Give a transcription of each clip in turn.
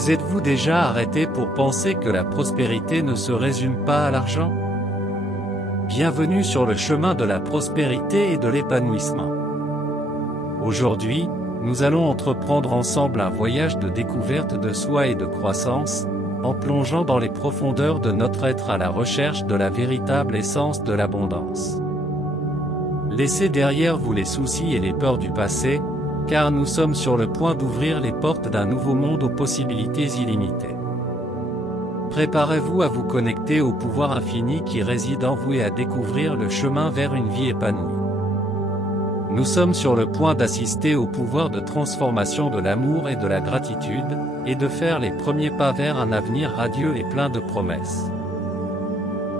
Vous êtes-vous déjà arrêté pour penser que la prospérité ne se résume pas à l'argent? Bienvenue sur le chemin de la prospérité et de l'épanouissement. Aujourd'hui, nous allons entreprendre ensemble un voyage de découverte de soi et de croissance, en plongeant dans les profondeurs de notre être à la recherche de la véritable essence de l'abondance. Laissez derrière vous les soucis et les peurs du passé, car nous sommes sur le point d'ouvrir les portes d'un nouveau monde aux possibilités illimitées. Préparez-vous à vous connecter au pouvoir infini qui réside en vous et à découvrir le chemin vers une vie épanouie. Nous sommes sur le point d'assister au pouvoir de transformation de l'amour et de la gratitude, et de faire les premiers pas vers un avenir radieux et plein de promesses.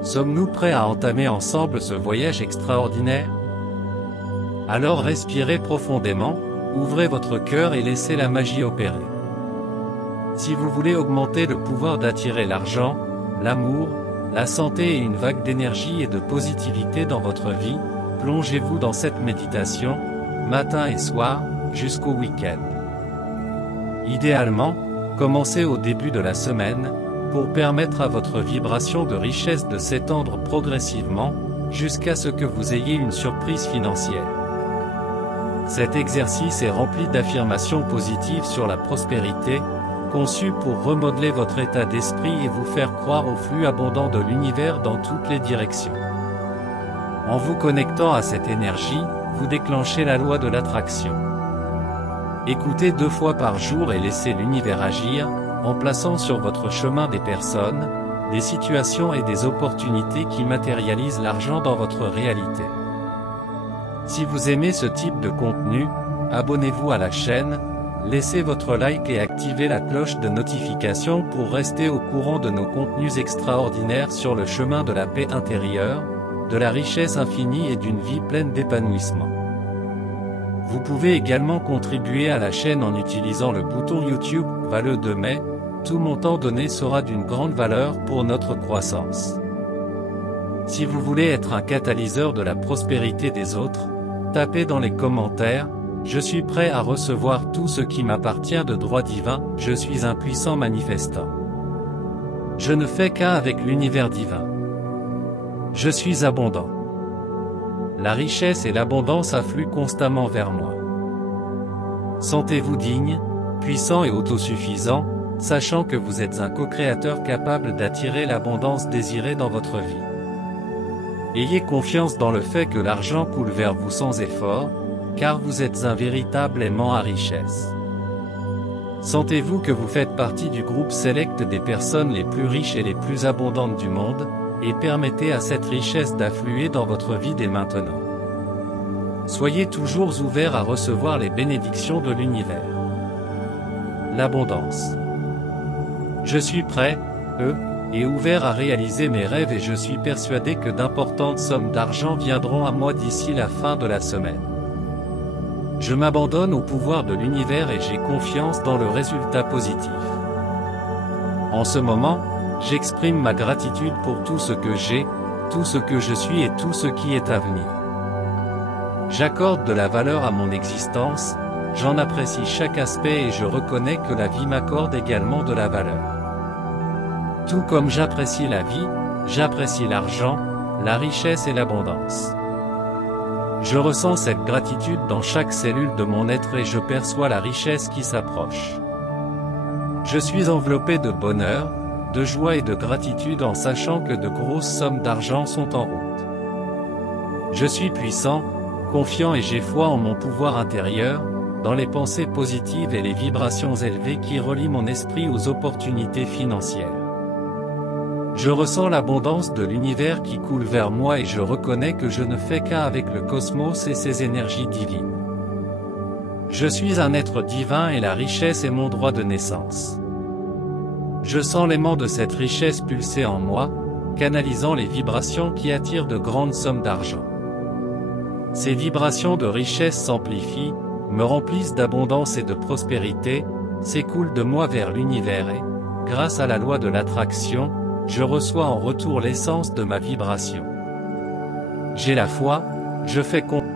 Sommes-nous prêts à entamer ensemble ce voyage extraordinaire? Alors respirez profondément, ouvrez votre cœur et laissez la magie opérer. Si vous voulez augmenter le pouvoir d'attirer l'argent, l'amour, la santé et une vague d'énergie et de positivité dans votre vie, plongez-vous dans cette méditation, matin et soir, jusqu'au week-end. Idéalement, commencez au début de la semaine, pour permettre à votre vibration de richesse de s'étendre progressivement, jusqu'à ce que vous ayez une surprise financière. Cet exercice est rempli d'affirmations positives sur la prospérité, conçues pour remodeler votre état d'esprit et vous faire croire au flux abondant de l'univers dans toutes les directions. En vous connectant à cette énergie, vous déclenchez la loi de l'attraction. Écoutez 2 fois par jour et laissez l'univers agir, en plaçant sur votre chemin des personnes, des situations et des opportunités qui matérialisent l'argent dans votre réalité. Si vous aimez ce type de contenu, abonnez-vous à la chaîne, laissez votre like et activez la cloche de notification pour rester au courant de nos contenus extraordinaires sur le chemin de la paix intérieure, de la richesse infinie et d'une vie pleine d'épanouissement. Vous pouvez également contribuer à la chaîne en utilisant le bouton YouTube « Valeur de mai ». Tout montant donné sera d'une grande valeur pour notre croissance. Si vous voulez être un catalyseur de la prospérité des autres, tapez dans les commentaires « Je suis prêt à recevoir tout ce qui m'appartient de droit divin, je suis un puissant manifestant. Je ne fais qu'un avec l'univers divin. Je suis abondant. La richesse et l'abondance affluent constamment vers moi. Sentez-vous digne, puissant et autosuffisant, sachant que vous êtes un co-créateur capable d'attirer l'abondance désirée dans votre vie. Ayez confiance dans le fait que l'argent coule vers vous sans effort, car vous êtes un véritable aimant à richesse. Sentez-vous que vous faites partie du groupe sélect des personnes les plus riches et les plus abondantes du monde, et permettez à cette richesse d'affluer dans votre vie dès maintenant. Soyez toujours ouverts à recevoir les bénédictions de l'univers. L'abondance. Je suis prêt, et ouvert à réaliser mes rêves et je suis persuadé que d'importantes sommes d'argent viendront à moi d'ici la fin de la semaine. Je m'abandonne au pouvoir de l'univers et j'ai confiance dans le résultat positif. En ce moment, j'exprime ma gratitude pour tout ce que j'ai, tout ce que je suis et tout ce qui est à venir. J'accorde de la valeur à mon existence, j'en apprécie chaque aspect et je reconnais que la vie m'accorde également de la valeur. Tout comme j'apprécie la vie, j'apprécie l'argent, la richesse et l'abondance. Je ressens cette gratitude dans chaque cellule de mon être et je perçois la richesse qui s'approche. Je suis enveloppé de bonheur, de joie et de gratitude en sachant que de grosses sommes d'argent sont en route. Je suis puissant, confiant et j'ai foi en mon pouvoir intérieur, dans les pensées positives et les vibrations élevées qui relient mon esprit aux opportunités financières. Je ressens l'abondance de l'univers qui coule vers moi et je reconnais que je ne fais qu'un avec le cosmos et ses énergies divines. Je suis un être divin et la richesse est mon droit de naissance. Je sens l'aimant de cette richesse pulser en moi, canalisant les vibrations qui attirent de grandes sommes d'argent. Ces vibrations de richesse s'amplifient, me remplissent d'abondance et de prospérité, s'écoulent de moi vers l'univers et, grâce à la loi de l'attraction, je reçois en retour l'essence de ma vibration. J'ai la foi, je fais confiance.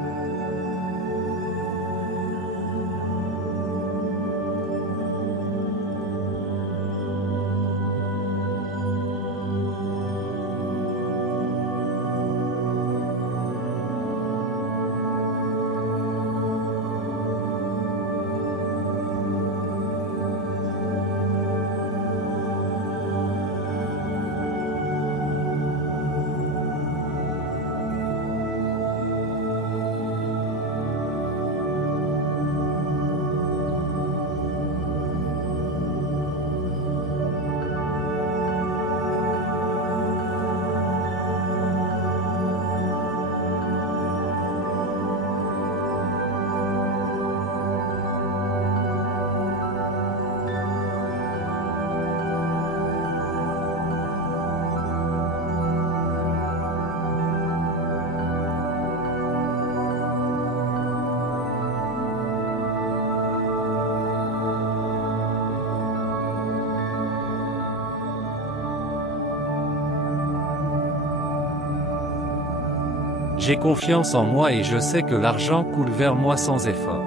J'ai confiance en moi et je sais que l'argent coule vers moi sans effort.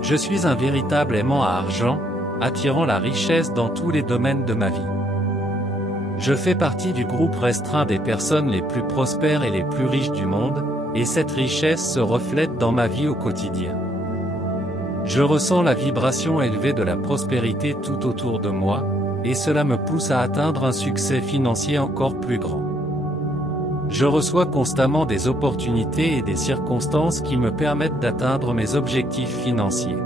Je suis un véritable aimant à argent, attirant la richesse dans tous les domaines de ma vie. Je fais partie du groupe restreint des personnes les plus prospères et les plus riches du monde, et cette richesse se reflète dans ma vie au quotidien. Je ressens la vibration élevée de la prospérité tout autour de moi, et cela me pousse à atteindre un succès financier encore plus grand. Je reçois constamment des opportunités et des circonstances qui me permettent d'atteindre mes objectifs financiers.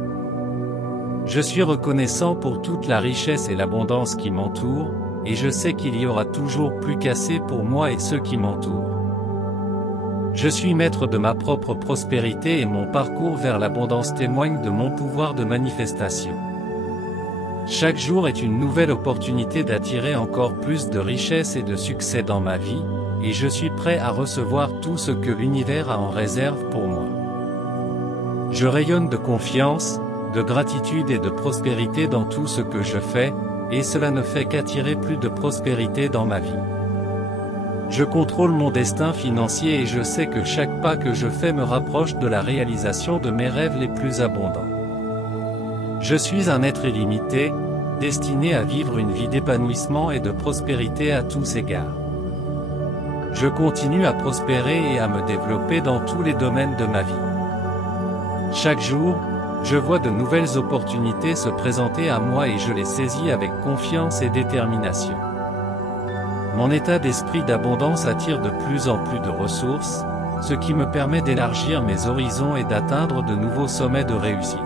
Je suis reconnaissant pour toute la richesse et l'abondance qui m'entourent, et je sais qu'il y aura toujours plus qu'assez pour moi et ceux qui m'entourent. Je suis maître de ma propre prospérité et mon parcours vers l'abondance témoigne de mon pouvoir de manifestation. Chaque jour est une nouvelle opportunité d'attirer encore plus de richesse et de succès dans ma vie, et je suis prêt à recevoir tout ce que l'univers a en réserve pour moi. Je rayonne de confiance, de gratitude et de prospérité dans tout ce que je fais, et cela ne fait qu'attirer plus de prospérité dans ma vie. Je contrôle mon destin financier et je sais que chaque pas que je fais me rapproche de la réalisation de mes rêves les plus abondants. Je suis un être illimité, destiné à vivre une vie d'épanouissement et de prospérité à tous égards. Je continue à prospérer et à me développer dans tous les domaines de ma vie. Chaque jour, je vois de nouvelles opportunités se présenter à moi et je les saisis avec confiance et détermination. Mon état d'esprit d'abondance attire de plus en plus de ressources, ce qui me permet d'élargir mes horizons et d'atteindre de nouveaux sommets de réussite.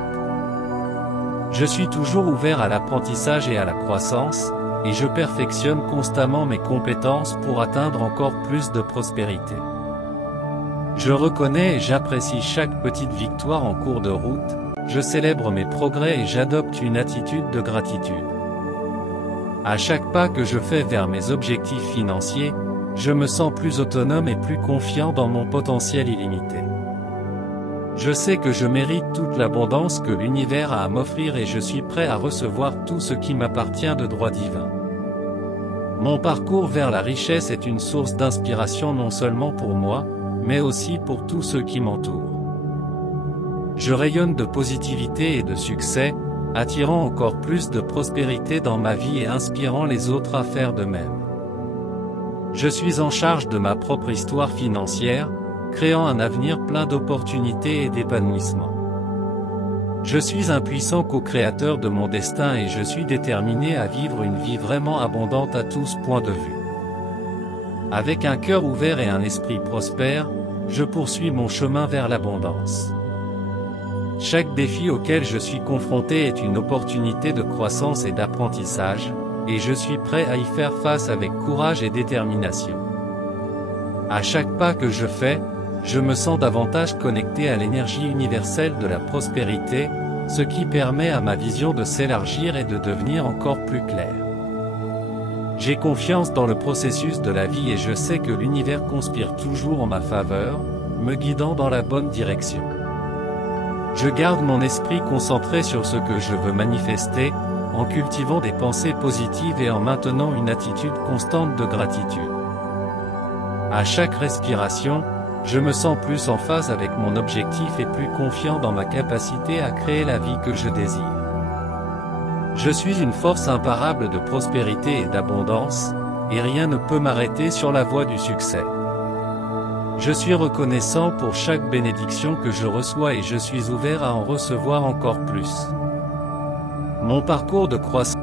Je suis toujours ouvert à l'apprentissage et à la croissance, et je perfectionne constamment mes compétences pour atteindre encore plus de prospérité. Je reconnais et j'apprécie chaque petite victoire en cours de route, je célèbre mes progrès et j'adopte une attitude de gratitude. À chaque pas que je fais vers mes objectifs financiers, je me sens plus autonome et plus confiant dans mon potentiel illimité. Je sais que je mérite toute l'abondance que l'univers a à m'offrir et je suis prêt à recevoir tout ce qui m'appartient de droit divin. Mon parcours vers la richesse est une source d'inspiration non seulement pour moi, mais aussi pour tous ceux qui m'entourent. Je rayonne de positivité et de succès, attirant encore plus de prospérité dans ma vie et inspirant les autres à faire de même. Je suis en charge de ma propre histoire financière, créant un avenir plein d'opportunités et d'épanouissement. Je suis un puissant co-créateur de mon destin et je suis déterminé à vivre une vie vraiment abondante à tous points de vue. Avec un cœur ouvert et un esprit prospère, je poursuis mon chemin vers l'abondance. Chaque défi auquel je suis confronté est une opportunité de croissance et d'apprentissage, et je suis prêt à y faire face avec courage et détermination. À chaque pas que je fais, je me sens davantage connecté à l'énergie universelle de la prospérité, ce qui permet à ma vision de s'élargir et de devenir encore plus claire. J'ai confiance dans le processus de la vie et je sais que l'univers conspire toujours en ma faveur, me guidant dans la bonne direction. Je garde mon esprit concentré sur ce que je veux manifester, en cultivant des pensées positives et en maintenant une attitude constante de gratitude. À chaque respiration, je me sens plus en phase avec mon objectif et plus confiant dans ma capacité à créer la vie que je désire. Je suis une force imparable de prospérité et d'abondance, et rien ne peut m'arrêter sur la voie du succès. Je suis reconnaissant pour chaque bénédiction que je reçois et je suis ouvert à en recevoir encore plus. Mon parcours de croissance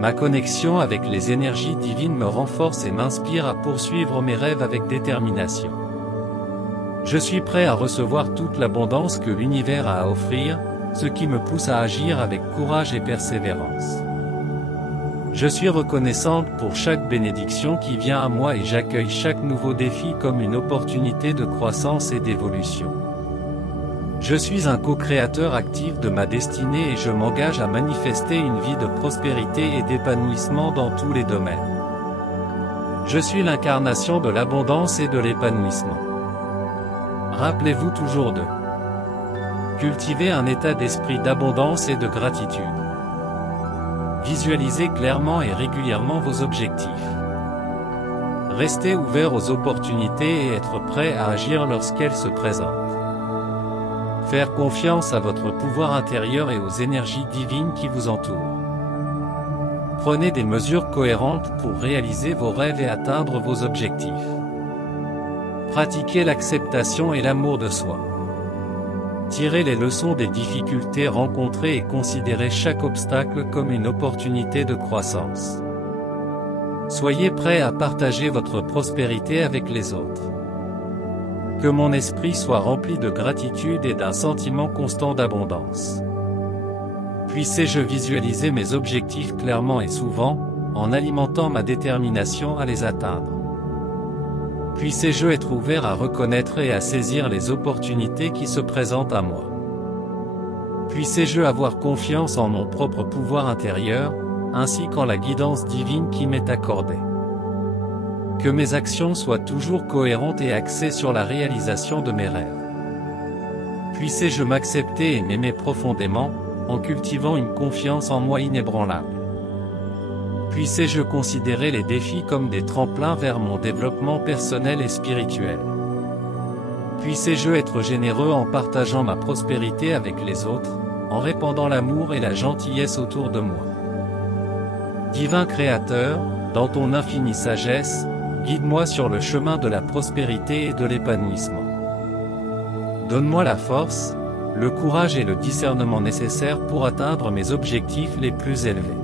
Ma connexion avec les énergies divines me renforce et m'inspire à poursuivre mes rêves avec détermination. Je suis prêt à recevoir toute l'abondance que l'univers a à offrir, ce qui me pousse à agir avec courage et persévérance. Je suis reconnaissante pour chaque bénédiction qui vient à moi et j'accueille chaque nouveau défi comme une opportunité de croissance et d'évolution. Je suis un co-créateur actif de ma destinée et je m'engage à manifester une vie de prospérité et d'épanouissement dans tous les domaines. Je suis l'incarnation de l'abondance et de l'épanouissement. Rappelez-vous toujours de cultiver un état d'esprit d'abondance et de gratitude. Visualisez clairement et régulièrement vos objectifs. Restez ouvert aux opportunités et être prêt à agir lorsqu'elles se présentent. Faire confiance à votre pouvoir intérieur et aux énergies divines qui vous entourent. Prenez des mesures cohérentes pour réaliser vos rêves et atteindre vos objectifs. Pratiquez l'acceptation et l'amour de soi. Tirez les leçons des difficultés rencontrées et considérez chaque obstacle comme une opportunité de croissance. Soyez prêt à partager votre prospérité avec les autres. Que mon esprit soit rempli de gratitude et d'un sentiment constant d'abondance. Puissé-je visualiser mes objectifs clairement et souvent, en alimentant ma détermination à les atteindre. Puissé-je être ouvert à reconnaître et à saisir les opportunités qui se présentent à moi. Puissé-je avoir confiance en mon propre pouvoir intérieur, ainsi qu'en la guidance divine qui m'est accordée. Que mes actions soient toujours cohérentes et axées sur la réalisation de mes rêves. Puissé-je m'accepter et m'aimer profondément, en cultivant une confiance en moi inébranlable. Puissé-je considérer les défis comme des tremplins vers mon développement personnel et spirituel. Puissé-je être généreux en partageant ma prospérité avec les autres, en répandant l'amour et la gentillesse autour de moi. Divin Créateur, dans ton infinie sagesse, guide-moi sur le chemin de la prospérité et de l'épanouissement. Donne-moi la force, le courage et le discernement nécessaires pour atteindre mes objectifs les plus élevés.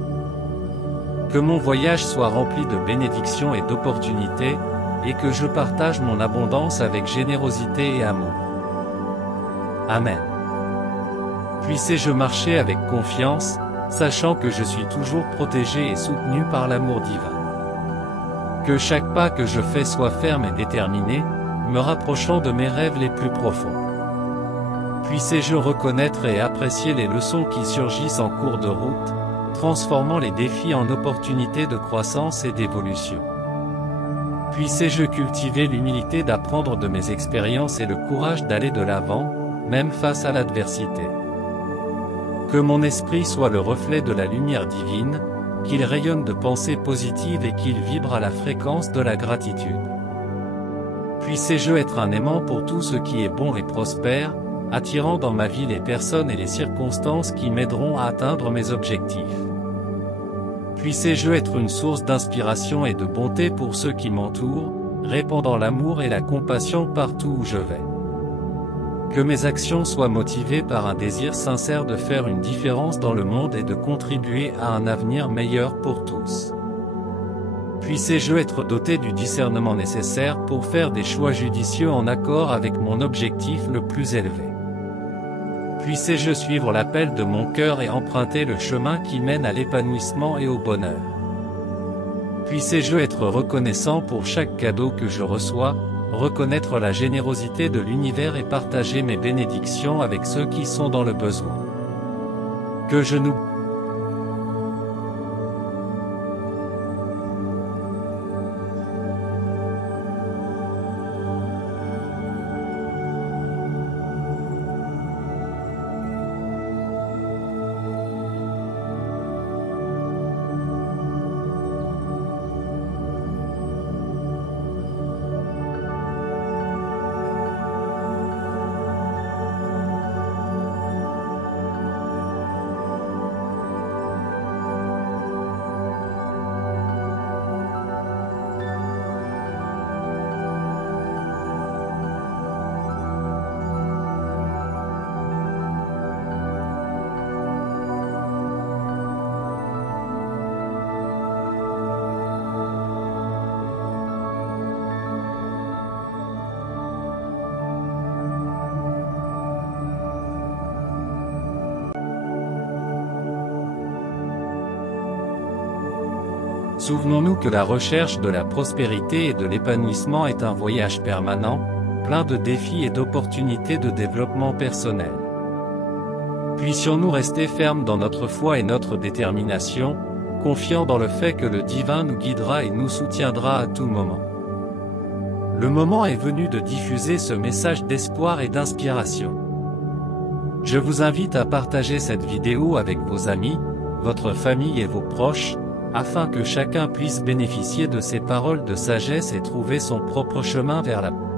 Que mon voyage soit rempli de bénédictions et d'opportunités, et que je partage mon abondance avec générosité et amour. Amen. Puissé-je marcher avec confiance, sachant que je suis toujours protégé et soutenu par l'amour divin. Que chaque pas que je fais soit ferme et déterminé, me rapprochant de mes rêves les plus profonds. Puissé-je reconnaître et apprécier les leçons qui surgissent en cours de route, transformant les défis en opportunités de croissance et d'évolution. Puissé-je cultiver l'humilité d'apprendre de mes expériences et le courage d'aller de l'avant, même face à l'adversité. Que mon esprit soit le reflet de la lumière divine, qu'il rayonne de pensées positives et qu'il vibre à la fréquence de la gratitude. Puissé-je être un aimant pour tout ce qui est bon et prospère, attirant dans ma vie les personnes et les circonstances qui m'aideront à atteindre mes objectifs. Puissé-je être une source d'inspiration et de bonté pour ceux qui m'entourent, répandant l'amour et la compassion partout où je vais. Que mes actions soient motivées par un désir sincère de faire une différence dans le monde et de contribuer à un avenir meilleur pour tous. Puissé-je être doté du discernement nécessaire pour faire des choix judicieux en accord avec mon objectif le plus élevé. Puissé-je suivre l'appel de mon cœur et emprunter le chemin qui mène à l'épanouissement et au bonheur. Puissé-je être reconnaissant pour chaque cadeau que je reçois, reconnaître la générosité de l'univers et partager mes bénédictions avec ceux qui sont dans le besoin. Que je n'oublie Souvenons-nous que la recherche de la prospérité et de l'épanouissement est un voyage permanent, plein de défis et d'opportunités de développement personnel. Puissions-nous rester fermes dans notre foi et notre détermination, confiants dans le fait que le divin nous guidera et nous soutiendra à tout moment. Le moment est venu de diffuser ce message d'espoir et d'inspiration. Je vous invite à partager cette vidéo avec vos amis, votre famille et vos proches, afin que chacun puisse bénéficier de ces paroles de sagesse et trouver son propre chemin vers la paix.